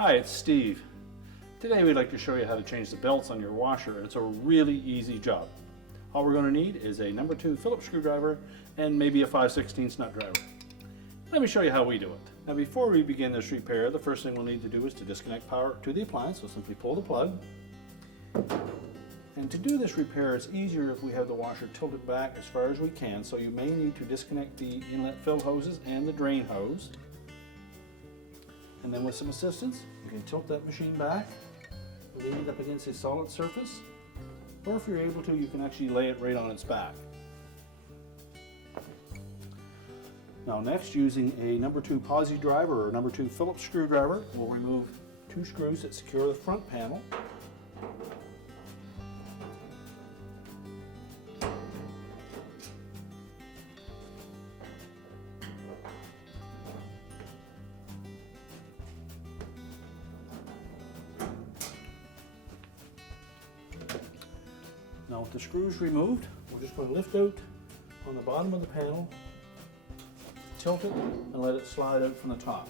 Hi, it's Steve. Today we'd like to show you how to change the belts on your washer. It's a really easy job. All we're going to need is a number 2 Phillips screwdriver and maybe a 5/16 nut driver. Let me show you how we do it. Now before we begin this repair, the first thing we'll need to do is to disconnect power to the appliance. So simply pull the plug. And to do this repair, it's easier if we have the washer tilted back as far as we can, so you may need to disconnect the inlet fill hoses and the drain hose. And then with some assistance, you can tilt that machine back, lean it up against a solid surface, or if you're able to, you can actually lay it right on its back. Now next, using a number 2 posi driver or number 2 Phillips screwdriver, we'll remove 2 screws that secure the front panel. Now with the screws removed, we're just going to lift out on the bottom of the panel, tilt it, and let it slide out from the top.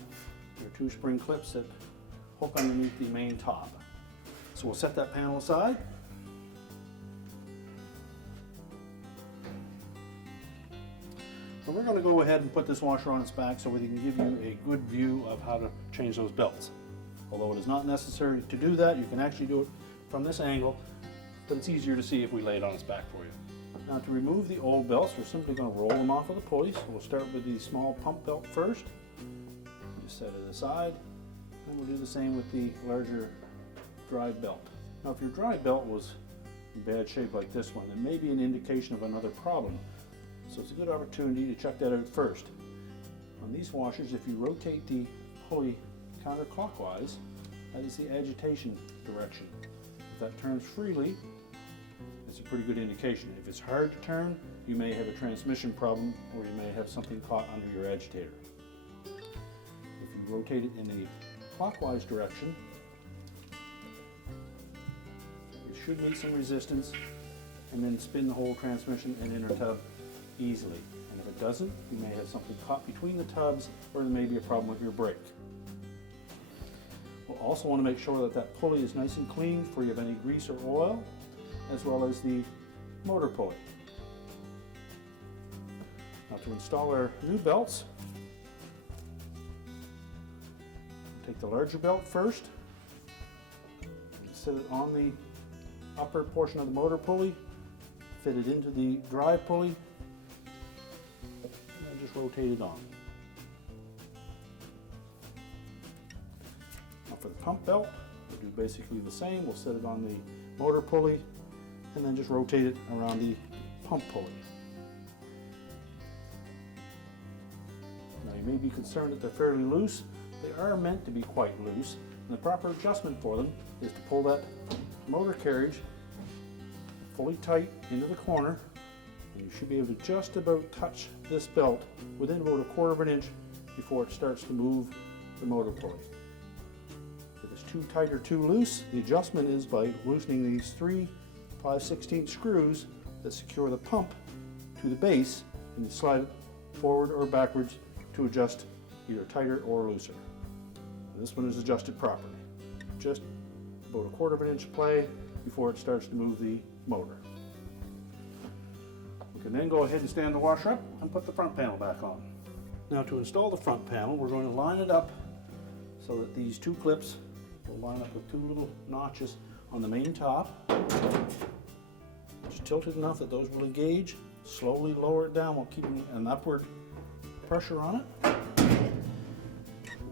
There are 2 spring clips that hook underneath the main top. So we'll set that panel aside. And we're going to go ahead and put this washer on its back so we can give you a good view of how to change those belts. Although it is not necessary to do that, you can actually do it from this angle, but it's easier to see if we lay it on its back for you. Now to remove the old belts, we're simply going to roll them off of the pulley. So we'll start with the small pump belt first. Just set it aside, and we'll do the same with the larger drive belt. Now if your drive belt was in bad shape like this one, it may be an indication of another problem. So it's a good opportunity to check that out first. On these washers, if you rotate the pulley counterclockwise, that is the agitation direction. If that turns freely, it's a pretty good indication. If it's hard to turn, you may have a transmission problem, or you may have something caught under your agitator. If you rotate it in the clockwise direction, it should meet some resistance and then spin the whole transmission and inner tub easily. And if it doesn't, you may have something caught between the tubs, or there may be a problem with your brake. We'll also want to make sure that that pulley is nice and clean, free of any grease or oil, as well as the motor pulley. Now to install our new belts, take the larger belt first, and set it on the upper portion of the motor pulley, fit it into the drive pulley, and then just rotate it on. Now for the pump belt, we'll do basically the same. We'll set it on the motor pulley, and then just rotate it around the pump pulley. Now you may be concerned that they're fairly loose. They are meant to be quite loose, and the proper adjustment for them is to pull that motor carriage fully tight into the corner, and you should be able to just about touch this belt within about 1/4 inch before it starts to move the motor pulley. If it's too tight or too loose, the adjustment is by loosening these 3 5/16 screws that secure the pump to the base, and you slide it forward or backwards to adjust either tighter or looser. And this one is adjusted properly. Just about 1/4 inch play before it starts to move the motor. We can then go ahead and stand the washer up and put the front panel back on. Now to install the front panel, we're going to line it up so that these 2 clips will line up with 2 little notches on the main top. Just tilt it enough that those will engage. Slowly lower it down while keeping an upward pressure on it.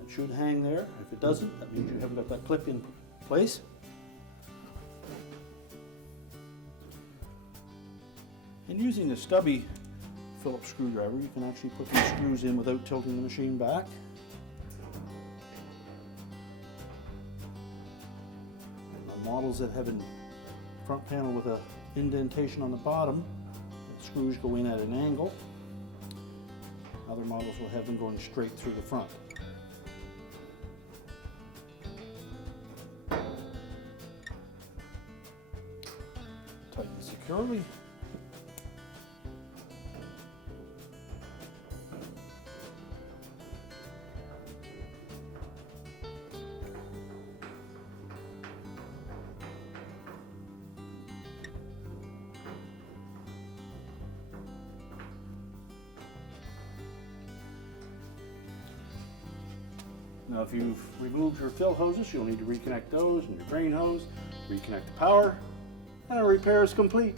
It should hang there. If it doesn't, that means you haven't got that clip in place. And using a stubby Phillips screwdriver, you can actually put these screws in without tilting the machine back. Models that have a front panel with an indentation on the bottom, the screws go in at an angle. Other models will have them going straight through the front. Tighten securely. Now if you've removed your fill hoses, you'll need to reconnect those and your drain hose, reconnect the power, and a repair is complete.